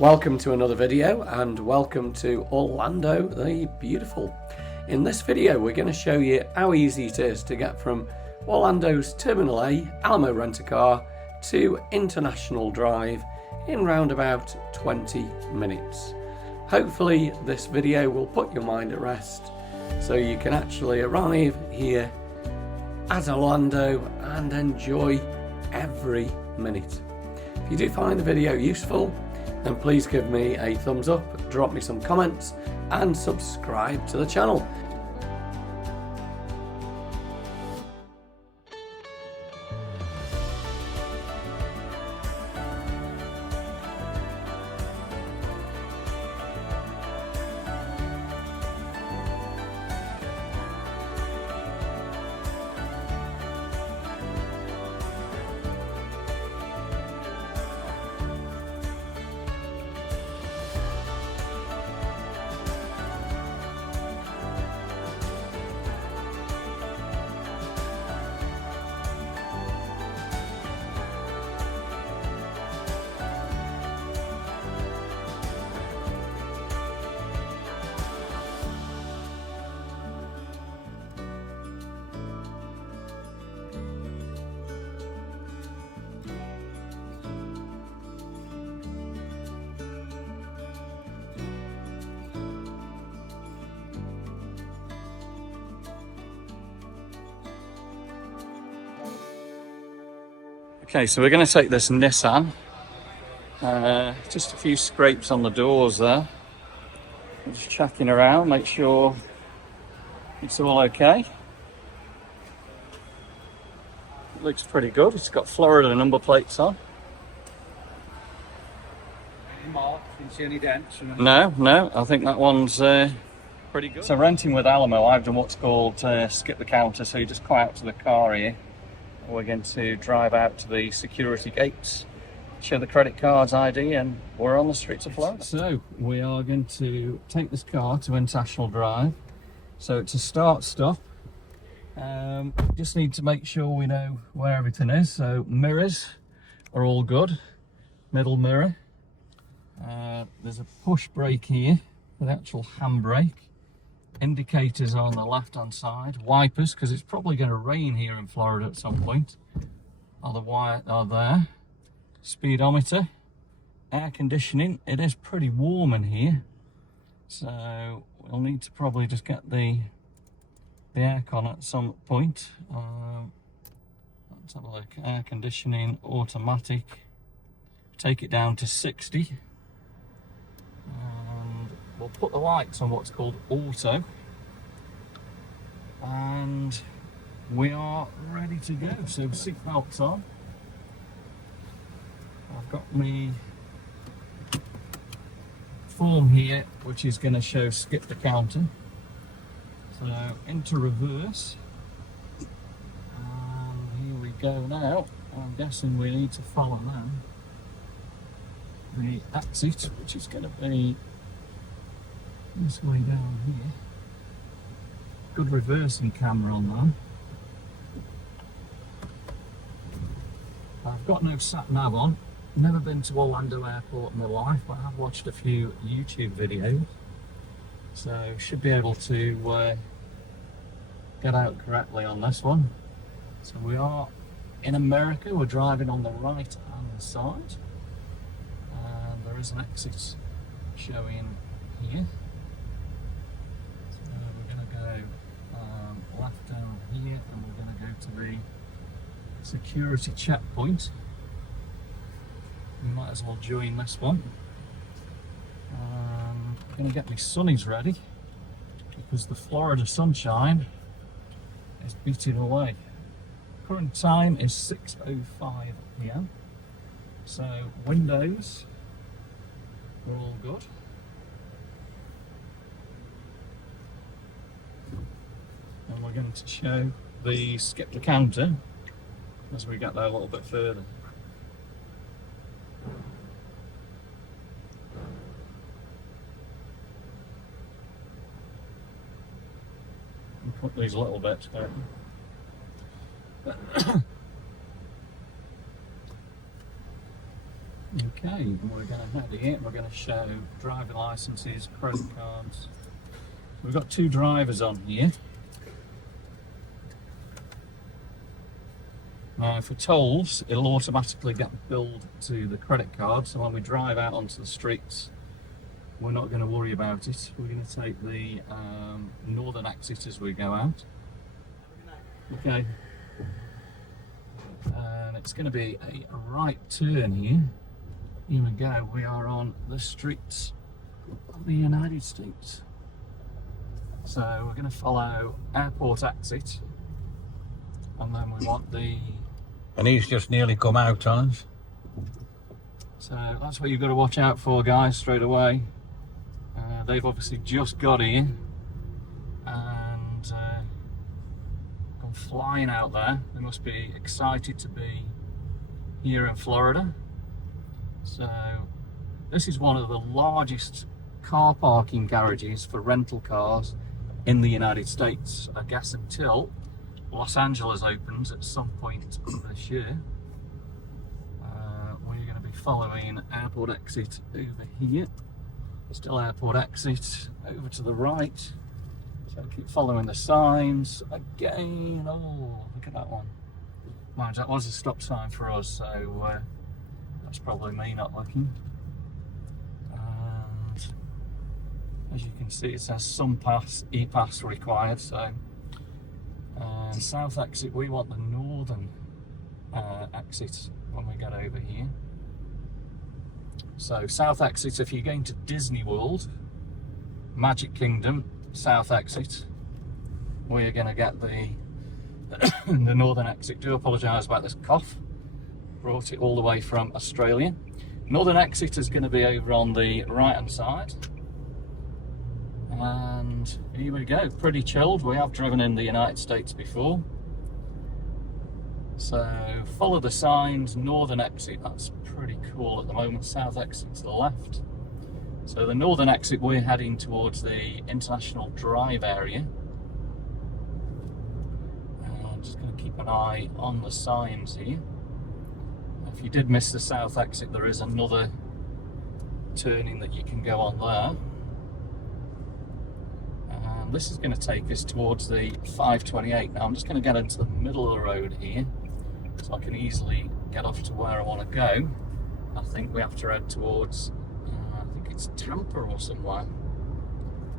Welcome to another video and welcome to Orlando the Beautiful. In this video we're going to show you how easy it is to get from Orlando's Terminal A, Alamo Rent-A-Car to International Drive in round about 20 minutes. Hopefully this video will put your mind at rest so you can actually arrive here at Orlando and enjoy every minute. If you do find the video useful, then please give me a thumbs up, drop me some comments and subscribe to the channel. Okay, so we're going to take this Nissan. Just a few scrapes on the doors there. Just checking around, make sure it's all okay. It looks pretty good. It's got Florida number plates on. Mark, didn't see any dents? No, I think that one's pretty good. So renting with Alamo, I've done what's called skip the counter. So you just come out to the car here. We're going to drive out to the security gates, show the credit card's ID, and we're on the streets of Florida. So we are going to take this car to International Drive. So to start stop, just need to make sure we know where everything is. So mirrors are all good, middle mirror. There's a push brake here with actual handbrake. Indicators are on the left hand side, wipers, because it's probably going to rain here in Florida at some point, are there. Speedometer, air conditioning. It is pretty warm in here, so we'll need to probably just get the aircon at some point. Let's have a look. Air conditioning, automatic. Take it down to 60. We'll put the lights on what's called auto, and we are ready to go. So seat belts on. I've got my form here which is going to show skip the counter. So into reverse, and here we go now. I'm guessing we need to follow now the exit, which is going to be this way down here. Good reversing camera on there. I've got no sat nav on. Never been to Orlando Airport in my life, but I have watched a few YouTube videos, so should be able to get out correctly on this one. So we are in America. We're driving on the right hand side, and there is an exit showing here. Left down here, and we're going to go to the security checkpoint. We might as well join this one. I'm going to get my sunnies ready because the Florida sunshine is beating away. Current time is 6:05 p.m. So windows are all good. And we're going to show the skip the counter as we get there a little bit further. And put these little bits down. Okay, we're going to head here. We're going to show driving licenses, credit cards. We've got two drivers on here. Now for tolls, it'll automatically get billed to the credit card, so when we drive out onto the streets, we're not going to worry about it. We're going to take the northern exit as we go out. Okay. And it's going to be a right turn here. Here we go, we are on the streets of the United States. So we're going to follow airport exit, and then we want the... And he's just nearly come out on us. So that's what you've got to watch out for, guys, straight away. They've obviously just got here and gone flying out there. They must be excited to be here in Florida. So this is one of the largest car parking garages for rental cars in the United States, I guess, until Los Angeles opens at some point this year. We're going to be following airport exit over here. Still airport exit over to the right. So keep following the signs again. Oh, look at that one. Mind, that was a stop sign for us, so that's probably me not looking. And as you can see, it says some pass, e-pass required. So south exit, we want the northern exit when we get over here. So south exit, if you're going to Disney World, Magic Kingdom, south exit, we're going to get the the northern exit. Do apologise about this cough. Brought it all the way from Australia. Northern exit is going to be over on the right hand side. And here we go, pretty chilled. We have driven in the United States before. So follow the signs, northern exit, that's pretty cool at the moment. South exit to the left. So the northern exit, we're heading towards the International Drive area. I'm just going to keep an eye on the signs here. If you did miss the south exit, there is another turning that you can go on there. And this is going to take us towards the 528. Now I'm just going to get into the middle of the road here, so I can easily get off to where I want to go. I think we have to head towards, I think it's Tampa or somewhere.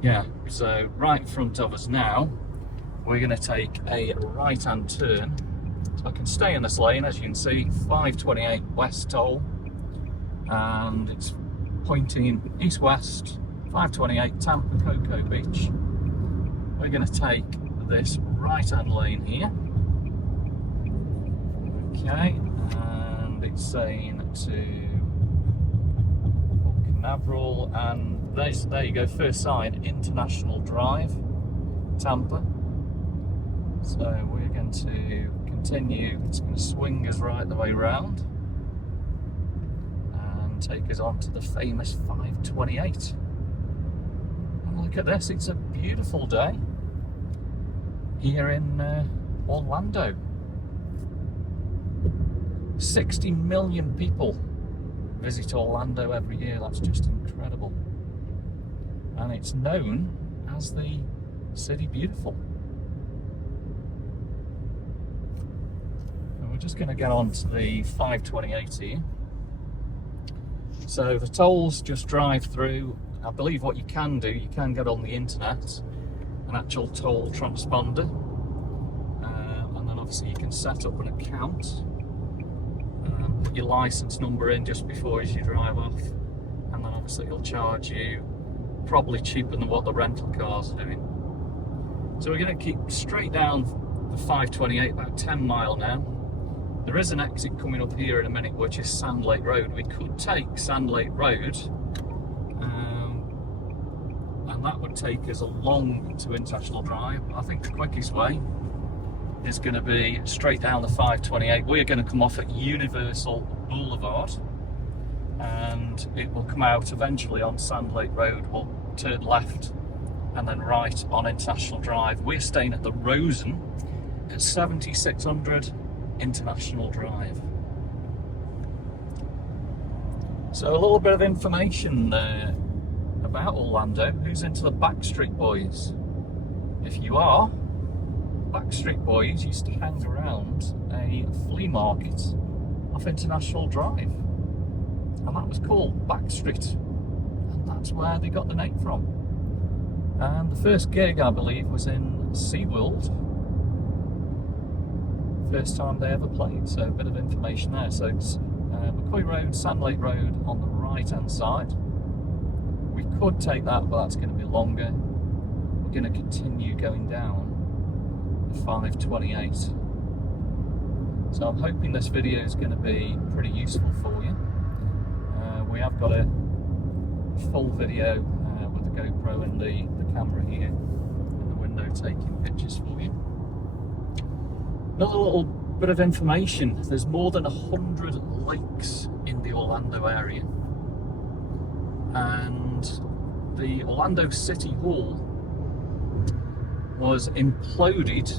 Yeah, so right in front of us now, we're going to take a right-hand turn. So I can stay in this lane, as you can see, 528 West Toll. And it's pointing east-west, 528 Tampa, Cocoa Beach. We're going to take this right-hand lane here. Okay, and it's saying to Canaveral, and there you go, first sign, International Drive, Tampa. So we're going to continue, it's going to swing us right the way round and take us on to the famous 528. And look at this, it's a beautiful day here in Orlando. 60 million people visit Orlando every year. That's just incredible. And it's known as the City Beautiful. And we're just going to get on to the 528 here. So the tolls just drive through. I believe what you can do, you can get on the internet an actual toll transponder. And then obviously you can set up an account. Put your license number in just before as you drive off, and then obviously it'll charge you probably cheaper than what the rental cars are doing. So we're going to keep straight down the 528, about 10 mile now. There is an exit coming up here in a minute, which is Sand Lake Road. We could take Sand Lake Road, and that would take us along to International Drive. I think the quickest way is going to be straight down the 528. We're going to come off at Universal Boulevard, and it will come out eventually on Sand Lake Road. We'll turn left and then right on International Drive. We're staying at the Rosen at 7600 International Drive. So a little bit of information about Orlando. Who's into the Backstreet Boys? If you are, Backstreet Boys used to hang around a flea market off International Drive, and that was called Backstreet, and that's where they got the name from. And the first gig, I believe, was in SeaWorld. First time they ever played, so a bit of information there. So it's McCoy Road, Sand Lake Road on the right hand side. We could take that, but that's going to be longer. We're going to continue going down the 528. So I'm hoping this video is going to be pretty useful for you. We have got a full video with the GoPro and the camera here in the window taking pictures for you. Another little bit of information: there's more than 100 lakes in the Orlando area, and the Orlando City Hall was imploded.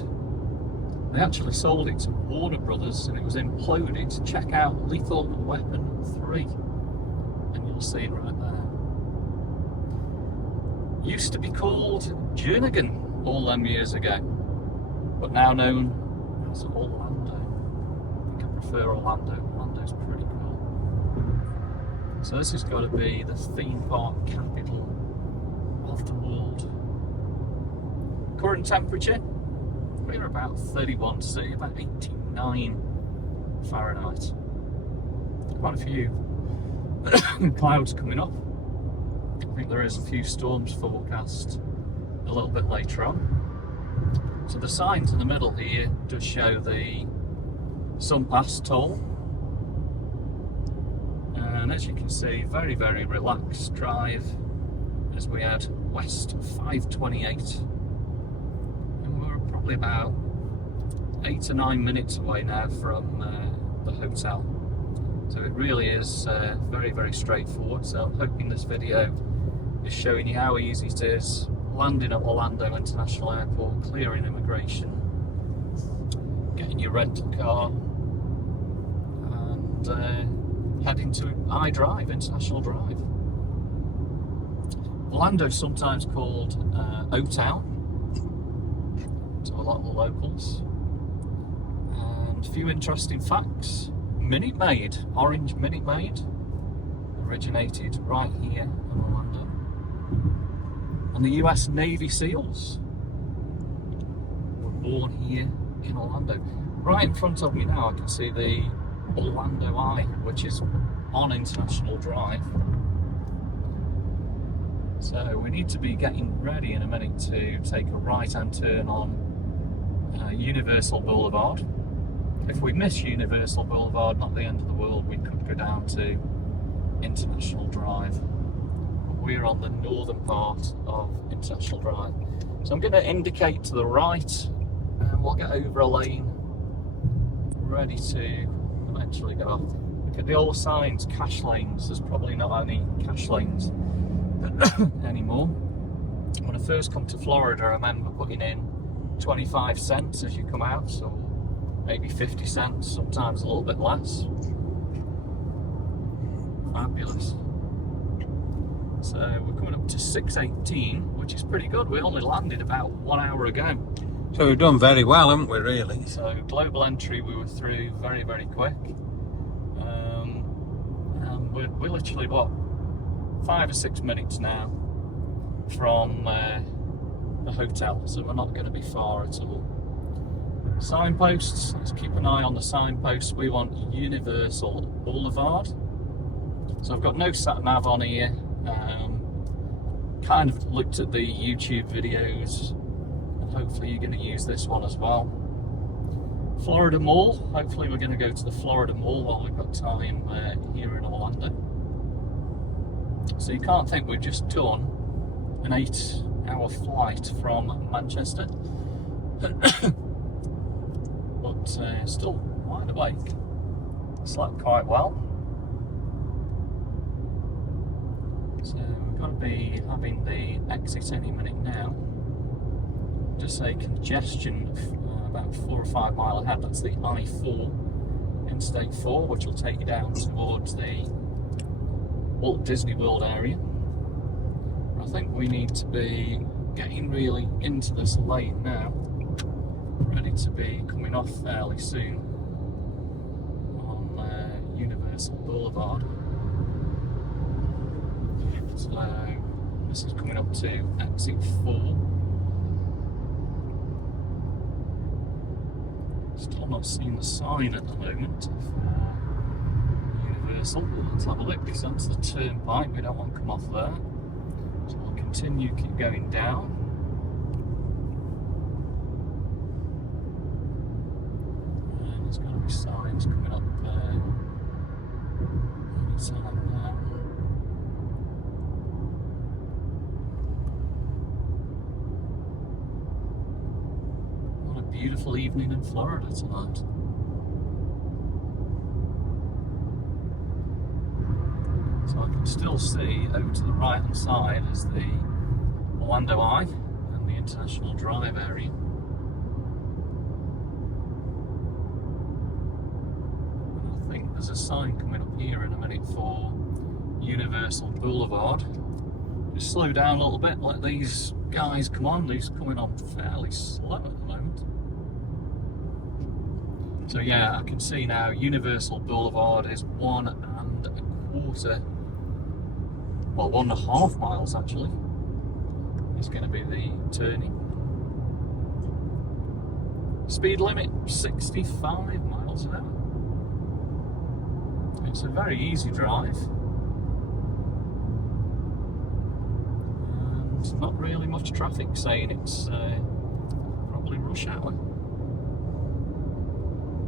They actually sold it to Warner Brothers and it was imploded. Check out Lethal Weapon 3 and you'll see it right there. Used to be called Jernigan all them years ago, but now known as Orlando. I think I prefer Orlando. Orlando's pretty cool. So this has got to be the theme park capital of the world. Current temperature, we're about 31 C, about 89 Fahrenheit. Quite a few clouds coming up. I think there is a few storms forecast a little bit later on. So the signs in the middle here does show the Sun Pass toll. And as you can see, very, very relaxed drive as we head west 528. Probably about 8 to 9 minutes away now from the hotel, so it really is very, very straightforward. So I'm hoping this video is showing you how easy it is landing at Orlando International Airport, clearing immigration, getting your rental car and heading to iDrive, International Drive. Orlando is sometimes called O-Town to a lot of the locals. And a few interesting facts: Minute Maid, orange Minute Maid, originated right here in Orlando. And the US Navy SEALs were born here in Orlando. Right in front of me now I can see the Orlando Eye, which is on International Drive. So we need to be getting ready in a minute to take a right-hand turn on Universal Boulevard. If we miss Universal Boulevard, not the end of the world, we could go down to International Drive. But we're on the northern part of International Drive. So I'm going to indicate to the right and we'll get over a lane ready to eventually get off. Look at the old signs, cash lanes. There's probably not any cash lanes anymore. When I first come to Florida, I remember putting in 25 cents as you come out, so maybe 50 cents, sometimes a little bit less. Fabulous. So we're coming up to 6:18, which is pretty good. We only landed about 1 hour ago. So we've done very well, haven't we, really? So global entry we were through very, very quick. And we're literally, what, 5 or 6 minutes now from the hotel, so we're not going to be far at all. Signposts, let's keep an eye on the signposts. We want Universal Boulevard. So I've got no sat nav on here. Kind of looked at the YouTube videos, and hopefully you're going to use this one as well. Florida Mall, hopefully we're going to go to the Florida Mall while we've got time here in Orlando. So you can't think we've just done an 8-hour flight from Manchester. But still wide awake. Slept quite well. So we're going to be having the exit any minute now. Just say congestion about 4 or 5 mile ahead. That's the I-4, Interstate 4, which will take you down towards the Walt Disney World area. I think we need to be getting really into this lane now, ready to be coming off fairly soon on Universal Boulevard. So this is coming up to exit 4. Still not seeing the sign at the moment for Universal. Let's have a look. That's the turnpike. We don't want to come off there. So we'll continue, keep going down. And there's going to be signs coming up anytime now. What a beautiful evening in Florida tonight. So I can still see over to the right hand side is the Orlando Eye and the International Drive area. And I think there's a sign coming up here in a minute for Universal Boulevard. Just slow down a little bit, let these guys come on. These coming on fairly slow at the moment. So yeah, I can see now Universal Boulevard is 1.25, well, 1.5 miles actually, is going to be the turning. Speed limit 65 miles an hour. It's a very easy drive. And not really much traffic saying it's probably rush hour.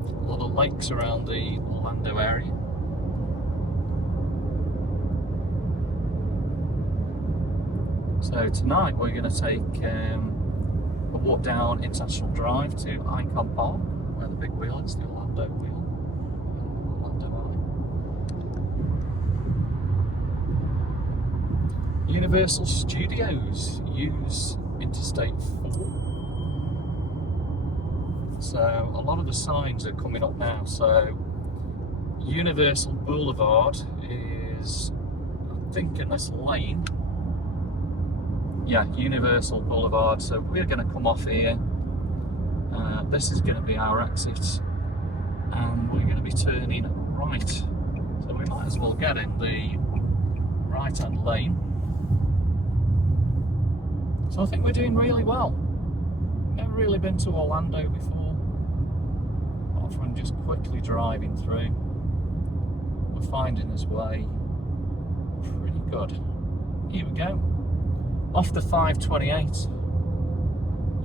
A lot of lakes around the Orlando area. So tonight we're going to take a walk down International Drive to Icon Park, where the big wheel is, the Orlando wheel, Orlando Eye. Universal Studios use Interstate 4. So a lot of the signs are coming up now. So Universal Boulevard is, I think, in this lane. Yeah, Universal Boulevard. So we're going to come off here. This is going to be our exit, and we're going to be turning right. So we might as well get in the right-hand lane. So I think we're doing really well. Never really been to Orlando before, apart from just quickly driving through. We're finding this way pretty good. Here we go. Off the 528,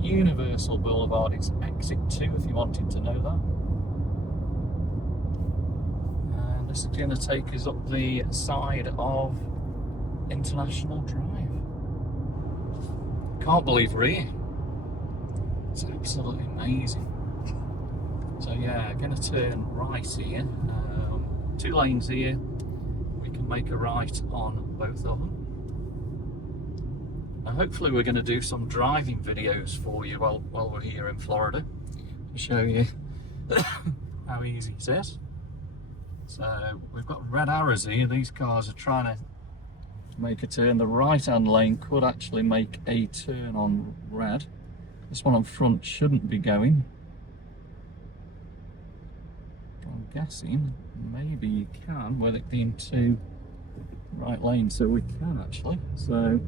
Universal Boulevard is exit 2 if you wanted to know that. And this is going to take us up the side of International Drive. Can't believe we're here. It's absolutely amazing. So yeah, going to turn right here. 2 lanes here. We can make a right on both of them. And hopefully we're going to do some driving videos for you while we're here in Florida to show you how easy it is. So we've got red arrows here. These cars are trying to make a turn. The right hand lane could actually make a turn on red. This one on front shouldn't be going. I'm guessing maybe you can with it being 2 right lanes, so we can actually. So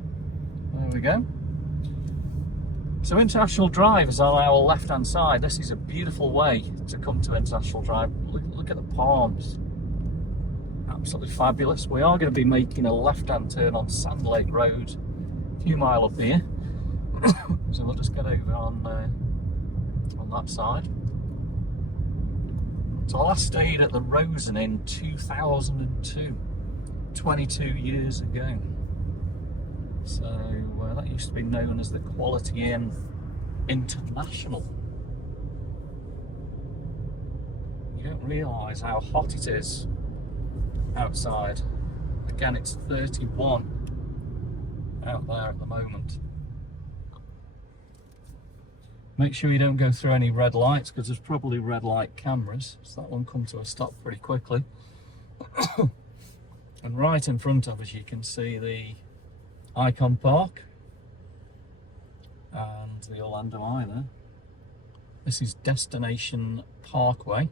there we go. So International Drive is on our left hand side. This is a beautiful way to come to International Drive. Look at the palms. Absolutely fabulous. We are going to be making a left hand turn on Sand Lake Road, a few miles up here. So we'll just get over on that side. So I last stayed at the Rosen in 2002, 22 years ago. So that used to be known as the Quality Inn International. You don't realise how hot it is outside. Again, it's 31 out there at the moment. Make sure you don't go through any red lights, because there's probably red light cameras. So that one come to a stop pretty quickly. And right in front of us you can see the Icon Park and the Orlando Eye there. This is Destination Parkway.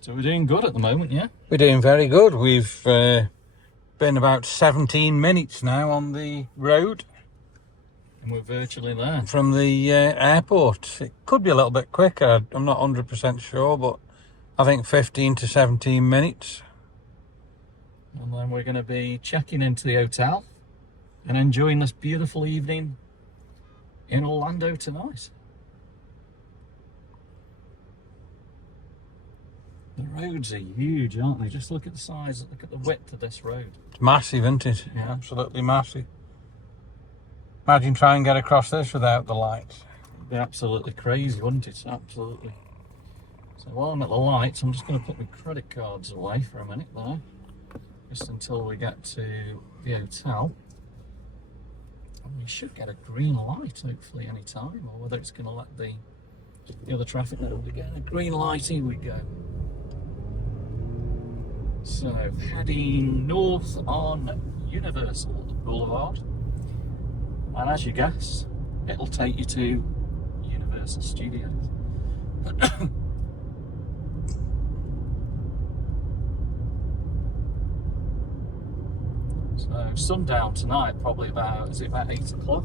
So we're doing good at the moment, yeah? We're doing very good. We've been about 17 minutes now on the road. And we're virtually there. From the airport. It could be a little bit quicker, I'm not 100% sure, but I think 15 to 17 minutes. And then we're going to be checking into the hotel and enjoying this beautiful evening in Orlando tonight. The roads are huge, aren't they? Just look at the size, look at the width of this road. It's massive, isn't it? Yeah. Absolutely massive. Imagine trying to get across this without the lights. It'd be absolutely crazy, wouldn't it? Absolutely. So while I'm at the lights, I'm just going to put my credit cards away for a minute there, just until we get to the hotel. And we should get a green light, hopefully, any time, or whether it's going to let the other traffic know we're getting a green light. Here we go. So, heading north on Universal Boulevard. And as you guess, it'll take you to Universal Studios. So sundown tonight, probably about, is it about 8 o'clock?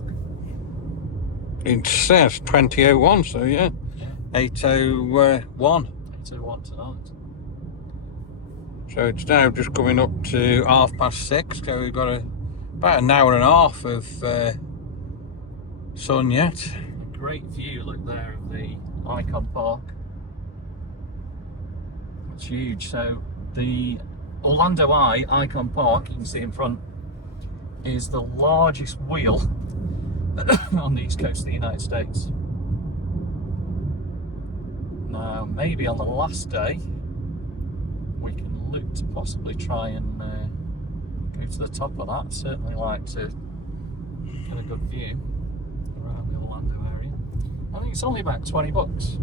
It says 20:01, so yeah. 8:01. 8:01 tonight. So it's now just coming up to 6:30, so we've got about an hour and a half of sun yet. A great view, look there, of the Icon Park. It's huge. So the Orlando Eye Icon Park, you can see in front, is the largest wheel on the east coast of the United States. Now, maybe on the last day, we can look to possibly try and go to the top of that. I'd certainly like to get a good view around the Orlando area. I think it's only about $20,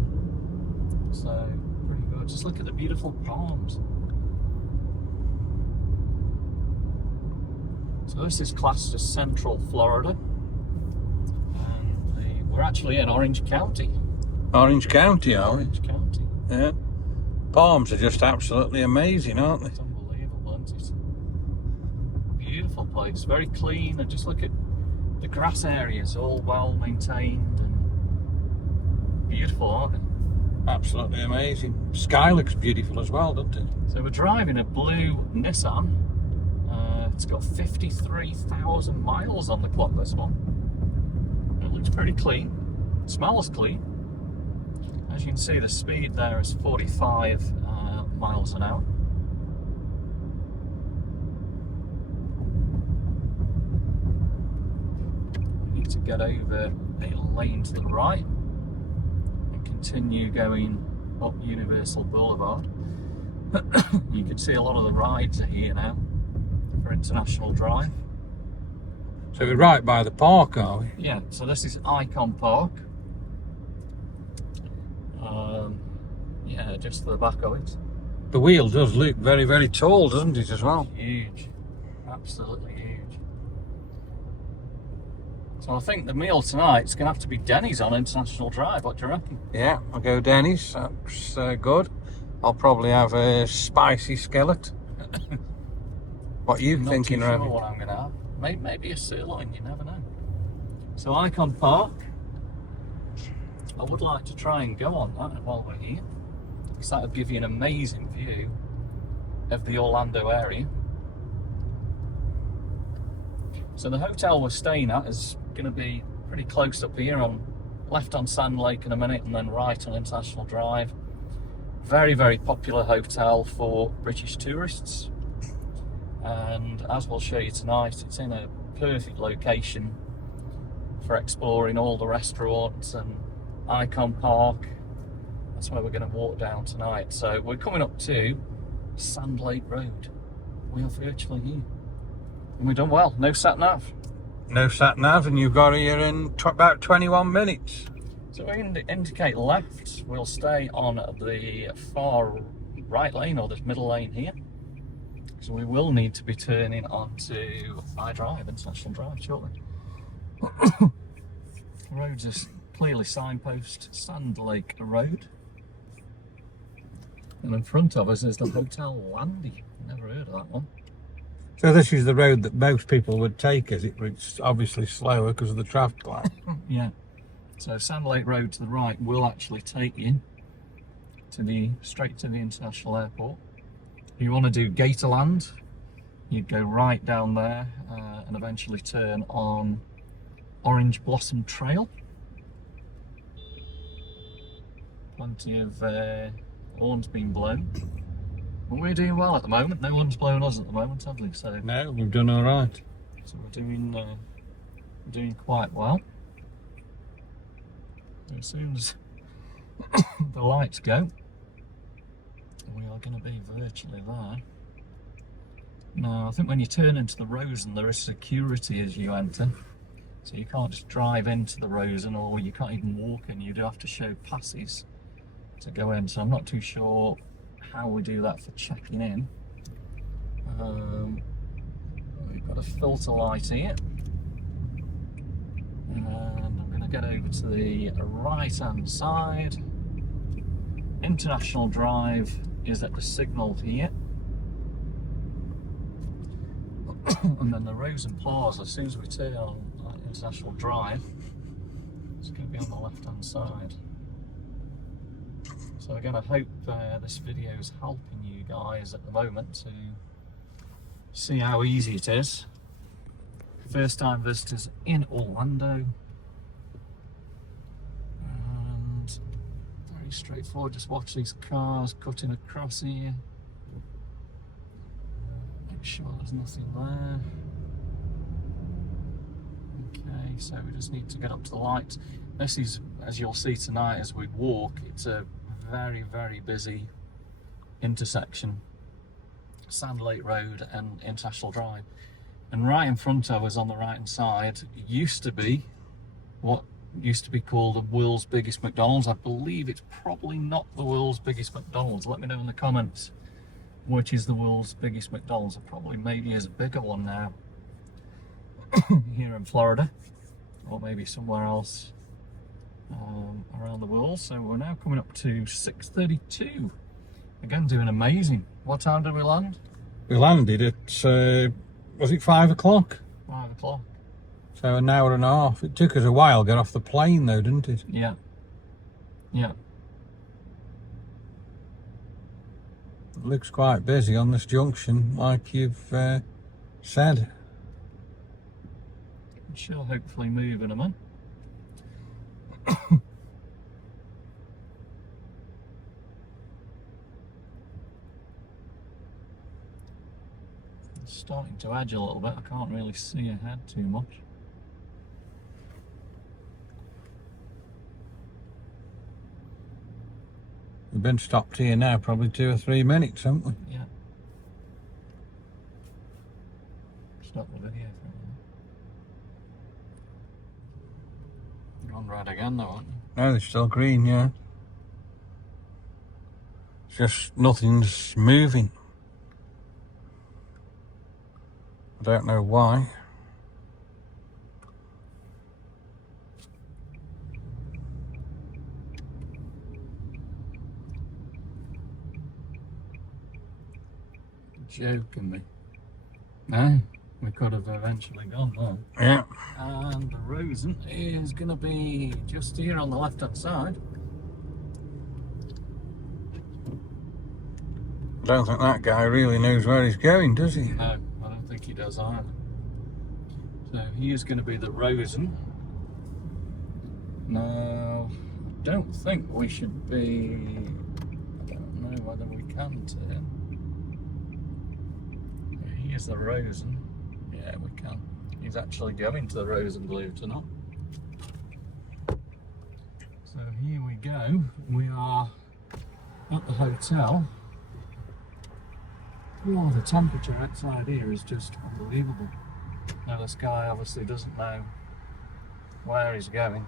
so pretty good. Just look at the beautiful palms. So this is classed as Central Florida, and we're actually in Orange County. Orange County, are we? Orange County. Yeah. Palms are just absolutely amazing, aren't they? It's unbelievable, isn't it? Beautiful place, very clean, and just look at the grass areas, all well maintained and beautiful, aren't they? Absolutely amazing. Sky looks beautiful as well, doesn't it? So we're driving a blue Nissan. It's got 53,000 miles on the clock, this one. It looks pretty clean. It smells clean. As you can see, the speed there is 45 miles an hour. We need to get over a lane to the right and continue going up Universal Boulevard. You can see a lot of the rides are here now for International Drive. So we're right by the park, are we? Yeah, so this is Icon Park. Yeah, just to the back of it. The wheel does look very, very tall, doesn't it, as well? Huge, absolutely huge. So I think the meal tonight's going to have to be Denny's on International Drive. What do you reckon? Yeah, I'll go Denny's. That's good. I'll probably have a spicy skillet. What are you thinking, Remy? Remy? Not too sure what I'm going to have. Maybe a sirloin, you never know. So Icon Park. I would like to try and go on that while we're here, because that would give you an amazing view of the Orlando area. So the hotel we're staying at is going to be pretty close up here, on left on Sand Lake in a minute and then right on International Drive. Very, very popular hotel for British tourists, and as we'll show you tonight, it's in a perfect location for exploring all the restaurants and Icon Park. That's where we're going to walk down tonight. So we're coming up to Sand Lake Road. We are virtually here. And we've done well. No sat nav. No sat nav, and you've got here in about 21 minutes. So we indicate left, we'll stay on the far right lane, or this middle lane here. So we will need to be turning onto I Drive, International Drive, shortly. The roads are clearly signpost, Sand Lake Road. And in front of us is the Hotel Landy. Never heard of that one. So this is the road that most people would take, is it? But it's obviously slower because of the traffic light. Yeah. So Sand Lake Road to the right will actually take you to straight to the international airport. If you want to do Gatorland, you'd go right down there and eventually turn on Orange Blossom Trail. Plenty of horns being blown. But we're doing well at the moment. No one's blown us at the moment, have we? So No, we've done all right. So we're doing quite well. As soon as the lights go, we are going to be virtually there. Now, I think when you turn into the Rosen, there is security as you enter. So you can't just drive into the Rosen, or you can't even walk in. You do have to show passes to go in. So I'm not too sure how we do that for checking in. We've got a filter light here. And I'm going to get over to the right hand side. International Drive is at the signal here. And then the Rosen Plaza, as soon as we turn on International Drive, it's going to be on the left hand side. So again, I hope this video is helping you guys at the moment to see how easy it is. First time visitors in Orlando. And very straightforward, just watch these cars cutting across here. Make sure there's nothing there. Okay, so we just need to get up to the light. This is, as you'll see tonight as we walk, it's a very, very busy intersection. Sand Lake Road and International Drive. And right in front of us on the right hand side used to be what used to be called the world's biggest McDonald's. I believe it's probably not the world's biggest McDonald's. Let me know in the comments which is the world's biggest McDonald's. Probably maybe is a bigger one now here in Florida, or maybe somewhere else around the world. So we're now coming up to 6:32. Again, doing amazing. What time did we land? We landed at, was it 5 o'clock? 5 o'clock. So an hour and a half. It took us a while to get off the plane though, didn't it? Yeah. Yeah. It looks quite busy on this junction, like you've said. It should hopefully move in a minute. It's starting to edge a little bit. I can't really see ahead too much. We've been stopped here now probably 2 or 3 minutes, haven't we? Yeah. Stop the video for a minute. You're on red again though, aren't you? No, they're still green, yeah. It's just nothing's moving. I don't know why. Joking me. No, we could have eventually gone there. Yeah. And the Rosen is going to be just here on the left hand side. I don't think that guy really knows where he's going, does he? No, I don't think he does either. So he is going to be the Rosen. Now, I don't think we should be... I don't know whether we can turn. Here's the Rosen. Yeah, we can. He's actually going to the Rosen, believe it or not. So here we go. We are at the hotel. Oh, the temperature outside here is just unbelievable. Now this guy obviously doesn't know where he's going.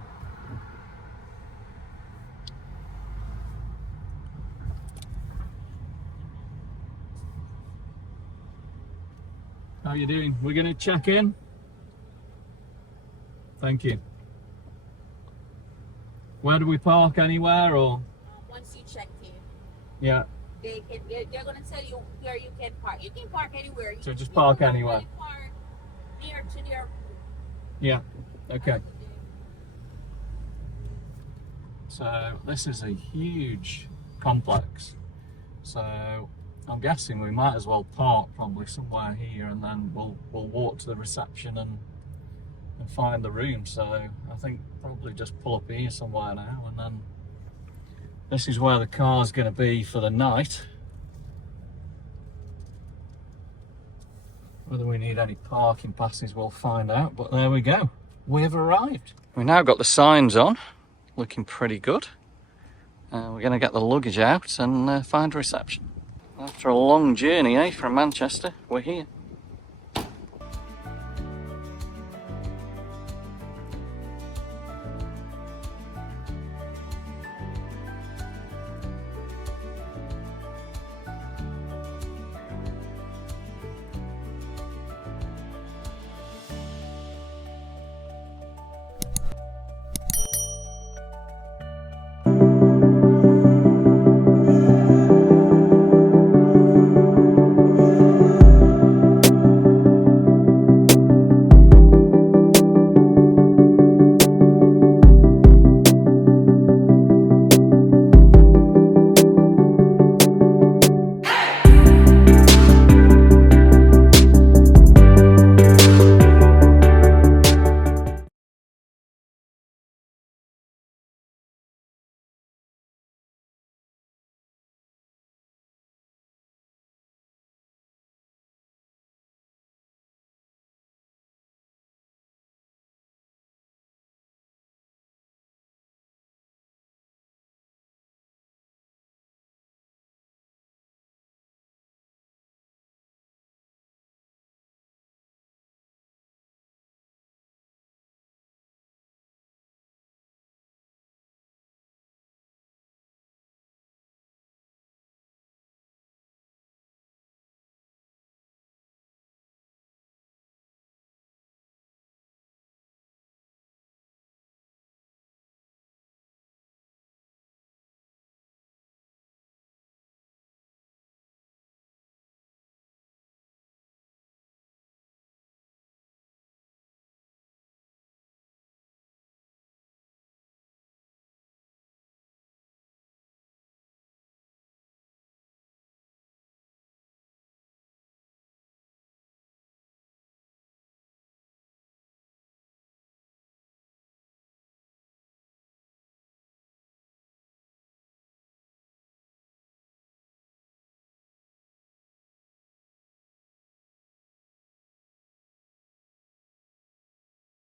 How you doing? We're going to check in. Thank you. Where do we park? Anywhere or? Once you check in, Yeah. they're going to tell you where you can park. You can park anywhere. So just park anywhere. Park near to their. Yeah. Okay. So this is a huge complex. So I'm guessing we might as well park probably somewhere here, and then we'll walk to the reception and find the room. So I think probably just pull up here somewhere now, and then this is where the car's going to be for the night. Whether we need any parking passes, we'll find out. But there we go. We've arrived. We've now got the signs on, looking pretty good. We're going to get the luggage out and find reception. After a long journey, from Manchester, we're here.